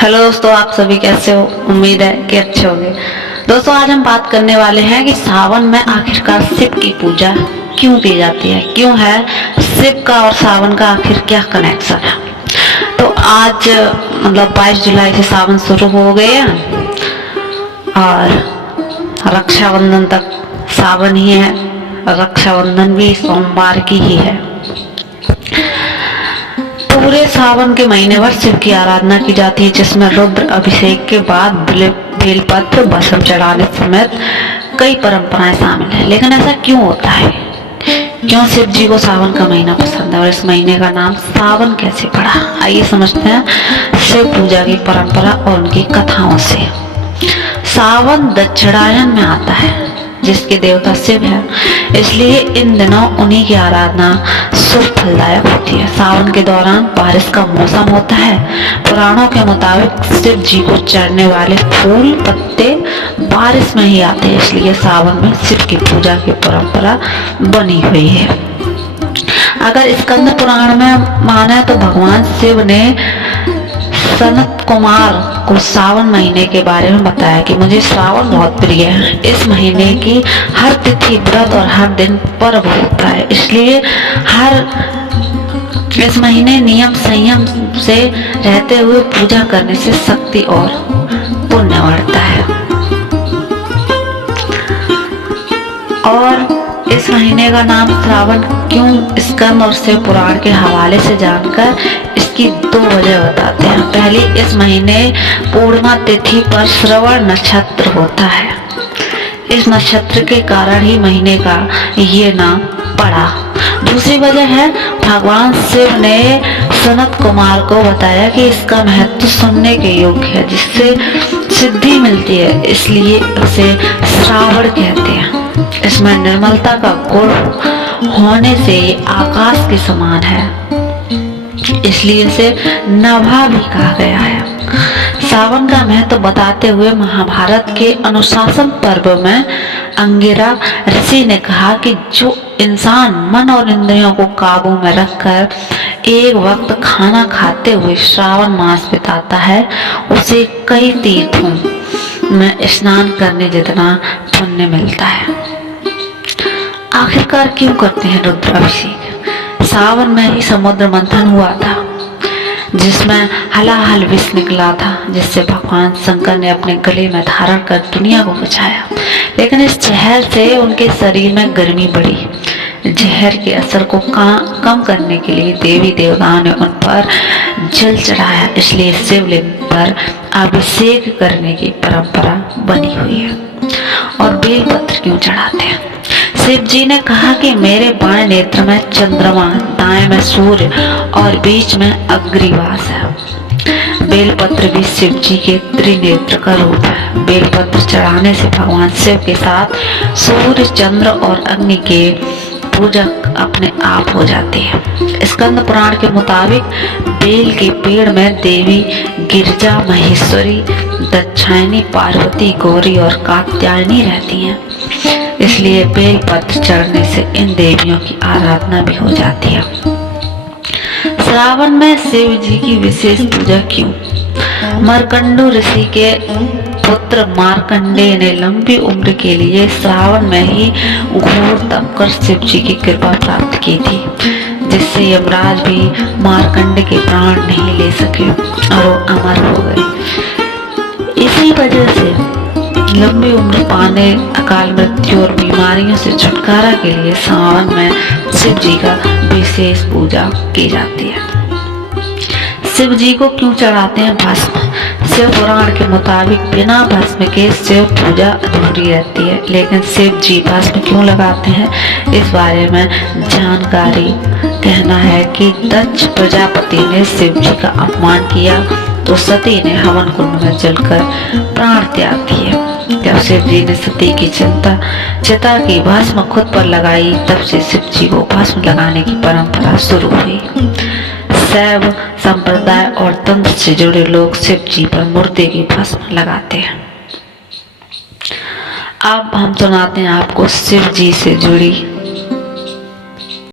Hello दोस्तों, आप सभी कैसे हो? उम्मीद है कि अच्छे होंगे। दोस्तों, आज हम बात करने वाले हैं कि सावन में आखिरकार शिव की पूजा क्यों की जाती है, क्यों है शिव का और सावन का आखिर क्या कनेक्शन है। तो आज मतलब 22 जुलाई से सावन शुरू हो गए हैं और रक्षाबंधन तक सावन ही है। रक्षाबंधन भी सोमवार की ही है। पूरे सावन के महीने भर शिव की आराधना की जाती है, जिसमें रुद्र अभिषेक के बाद बेलपत्र भस्म चढ़ाने समेत कई परंपराएं शामिल है। लेकिन ऐसा क्यों होता है? क्यों शिव जी को सावन का महीना पसंद है और इस महीने का नाम सावन कैसे पड़ा? आइए समझते हैं शिव पूजा की परंपरा और उनकी कथाओं से। सावन दक्षिणायन में आता है, जिसके देवता शिव है, इसलिए इन दिनों उन्हीं की आराधना शुभ फलदायक होती है। सावन के दौरान बारिश का मौसम होता है। पुराणों के मुताबिक शिव जी को चढ़ने वाले फूल पत्ते बारिश में ही आते हैं, इसलिए सावन में शिव की पूजा की परंपरा बनी हुई है। अगर स्कंद पुराण में माने तो भगवान शिव ने सनत कुमार को सावन महीने के बारे में बताया कि मुझे श्रावण बहुत प्रिय है। इस महीने की हर तिथि व्रत और हर दिन पर्व होता है, इसलिए इस महीने नियम संयम से रहते हुए पूजा करने से शक्ति और पुण्य बढ़ता है। और इस महीने का नाम श्रावण क्यों, स्कंद और शिव पुराण के हवाले से जानकर इसकी दो वजह बताते हैं। पहली, इस महीने पूर्णिमा तिथि पर श्रवण नक्षत्र होता है। इस नक्षत्र के कारण ही महीने का ये नाम पड़ा। दूसरी वजह है, भगवान शिव ने सनत कुमार को बताया कि इसका महत्व सुनने के योग्य है, जिससे सिद्धि मिलती है, इसलिए उसे श्रावण कहते हैं। इसमें निर्मलता का गुण होने से आकाश के समान है, इसलिए इसे नभा भी कहा गया है। सावन का महत्व बताते हुए महाभारत के अनुशासन पर्व में अंगिरा ऋषि ने कहा कि जो इंसान मन और इंद्रियों को काबू में रखकर एक वक्त खाना खाते हुए श्रावण मास बिताता है, उसे कई तीर्थों में स्नान करने जितना पुण्य मिलता है। आखिरकार क्यों करते हैं रुद्राभिषेक? सावन में ही समुद्र मंथन हुआ था, जिसमें हलाहल विष निकला था, जिससे भगवान शंकर ने अपने गले में धारण कर दुनिया को बचाया। लेकिन इस जहर से उनके शरीर में गर्मी बढ़ी। जहर के असर को कम करने के लिए देवी देवताओं ने उन पर जल चढ़ाया, इसलिए शिवलिंग पर अभिषेक करने की परंपरा बनी हुई है। और बेलपत्र क्यों चढ़ाते हैं? शिव जी ने कहा कि मेरे बाएं नेत्र में चंद्रमा, दाएं में सूर्य और बीच में अग्निवास है। बेलपत्र भी शिव जी के त्रिनेत्र का रूप है। बेलपत्र चढ़ाने से भगवान शिव के साथ सूर्य, चंद्र और अग्नि के पूजक अपने आप हो जाते हैं। स्कंद पुराण के मुताबिक बेल के पेड़ में देवी गिरिजा, महेश्वरी, दक्षायनी, पार्वती, गौरी और कात्यायनी रहती हैं, इसलिए बेलपत्र चढ़ने से इन देवियों की आराधना भी हो जाती है। श्रावण में शिव जी की विशेष पूजा क्यों? मार्कंडू ऋषि के पुत्र मार्कंडेय ने लंबी उम्र के लिए श्रावण में ही घोर तप कर शिव जी की कृपा प्राप्त की थी, जिससे यमराज भी मार्कंड के प्राण नहीं ले सके और वो अमर हो गए। इसी वजह से लंबी उम्र पाने, अकाल मृत्यु और बीमारियों से छुटकारा के लिए सावन में शिव जी का विशेष पूजा की जाती है। शिव जी को क्यों चढ़ाते हैं भस्म? शिव पुराण के मुताबिक बिना भस्म के शिव पूजा अधूरी रहती है। लेकिन शिव जी भस्म क्यों लगाते हैं, इस बारे में जानकारी कहना है कि दक्ष प्रजापति ने शिव जी का अपमान किया तो सती ने हवन कुंड में जलकर प्राण त्याग दिए। जब शिव जी ने सती की चिता की भस्म खुद पर लगाई, तब से शिव जी को भस्म लगाने की परंपरा शुरू हुई। शैव संप्रदाय और तंत्र से जुड़े लोग शिव जी पर मुर्दे की भस्म लगाते हैं। अब हम सुनाते हैं आपको शिव जी से जुड़ी